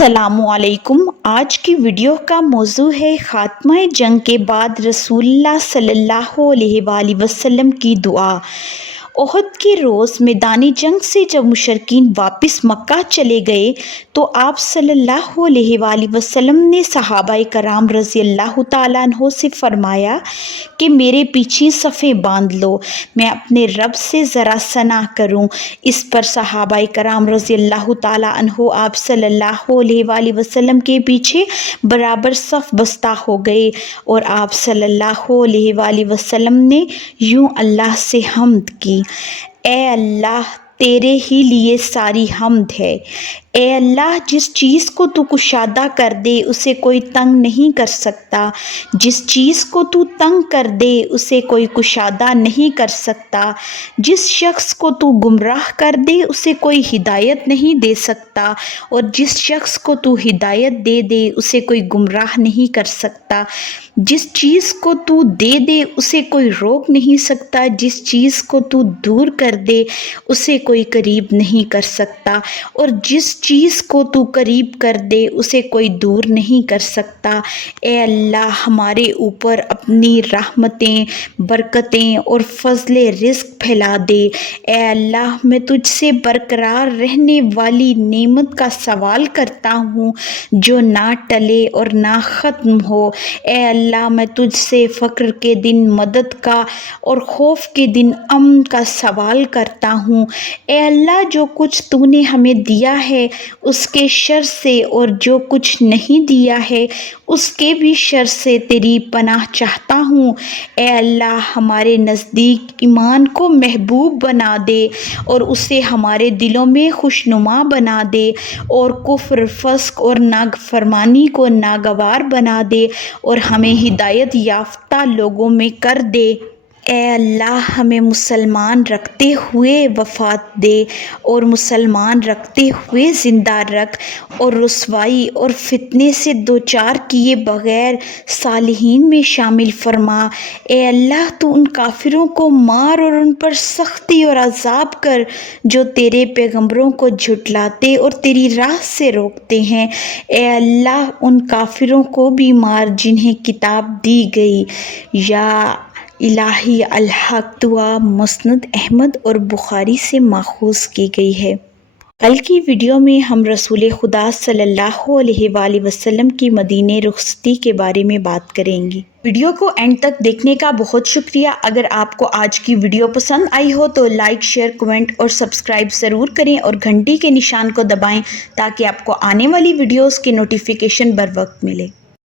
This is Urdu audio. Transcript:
السلام علیکم۔ آج کی ویڈیو کا موضوع ہے خاتمہ جنگ کے بعد رسول اللہ صلی اللہ علیہ وآلہ وسلم کی دعا۔ احد کے روز میدان جنگ سے جب مشرکین واپس مکہ چلے گئے تو آپ صلی اللہ علیہ وآلہ وسلم نے صحابہ کرام رضی اللہ تعالیٰ عنہ سے فرمایا کہ میرے پیچھے صفیں باندھ لو، میں اپنے رب سے ذرا ثنا کروں۔ اس پر صحابہ کرام رضی اللہ تعالیٰ عنہ آپ صلی اللہ علیہ وآلہ وسلم کے پیچھے برابر صف بستہ ہو گئے اور آپ صلی اللہ علیہ وآلہ وسلم نے یوں اللہ سے حمد کی: اے اللہ، تیرے ہی لیے ساری حمد ہے۔ اے اللہ، جس چیز کو تو کشادہ کر دے اسے کوئی تنگ نہیں کر سکتا، جس چیز کو تو تنگ کر دے اسے کوئی کشادہ نہیں کر سکتا، جس شخص کو تو گمراہ کر دے اسے کوئی ہدایت نہیں دے سکتا، اور جس شخص کو تو ہدایت دے دے اسے کوئی گمراہ نہیں کر سکتا، جس چیز کو تو دے دے اسے کوئی روک نہیں سکتا، جس چیز کو تو دور کر دے اسے کوئی قریب نہیں کر سکتا، اور جس چیز کو تو قریب کر دے اسے کوئی دور نہیں کر سکتا۔ اے اللہ، ہمارے اوپر اپنی رحمتیں، برکتیں اور فضل رزق پھیلا دے۔ اے اللہ، میں تجھ سے برقرار رہنے والی نعمت کا سوال کرتا ہوں جو نہ ٹلے اور نہ ختم ہو۔ اے اللہ، میں تجھ سے فقر کے دن مدد کا اور خوف کے دن امن کا سوال کرتا ہوں۔ اے اللہ، جو کچھ تو نے ہمیں دیا ہے اس کے شر سے اور جو کچھ نہیں دیا ہے اس کے بھی شر سے تیری پناہ چاہتا ہوں۔ اے اللہ، ہمارے نزدیک ایمان کو محبوب بنا دے اور اسے ہمارے دلوں میں خوشنما بنا دے، اور کفر، فسق اور نافرمانی کو ناگوار بنا دے اور ہمیں ہدایت یافتہ لوگوں میں کر دے۔ اے اللہ، ہمیں مسلمان رکھتے ہوئے وفات دے اور مسلمان رکھتے ہوئے زندہ رکھ، اور رسوائی اور فتنے سے دوچار کیے بغیر صالحین میں شامل فرما۔ اے اللہ، تو ان کافروں کو مار اور ان پر سختی اور عذاب کر جو تیرے پیغمبروں کو جھٹلاتے اور تیری راہ سے روکتے ہیں۔ اے اللہ، ان کافروں کو بھی مار جنہیں کتاب دی گئی۔ یا الہی الحق۔ دعا مسند احمد اور بخاری سے ماخوذ کی گئی ہے۔ کل کی ویڈیو میں ہم رسول خدا صلی اللہ علیہ وآلہ وسلم کی مدینہ رخصتی کے بارے میں بات کریں گے۔ ویڈیو کو اینڈ تک دیکھنے کا بہت شکریہ۔ اگر آپ کو آج کی ویڈیو پسند آئی ہو تو لائک، شیئر، کمنٹ اور سبسکرائب ضرور کریں اور گھنٹی کے نشان کو دبائیں تاکہ آپ کو آنے والی ویڈیوز کی نوٹیفیکیشن بر وقت ملے۔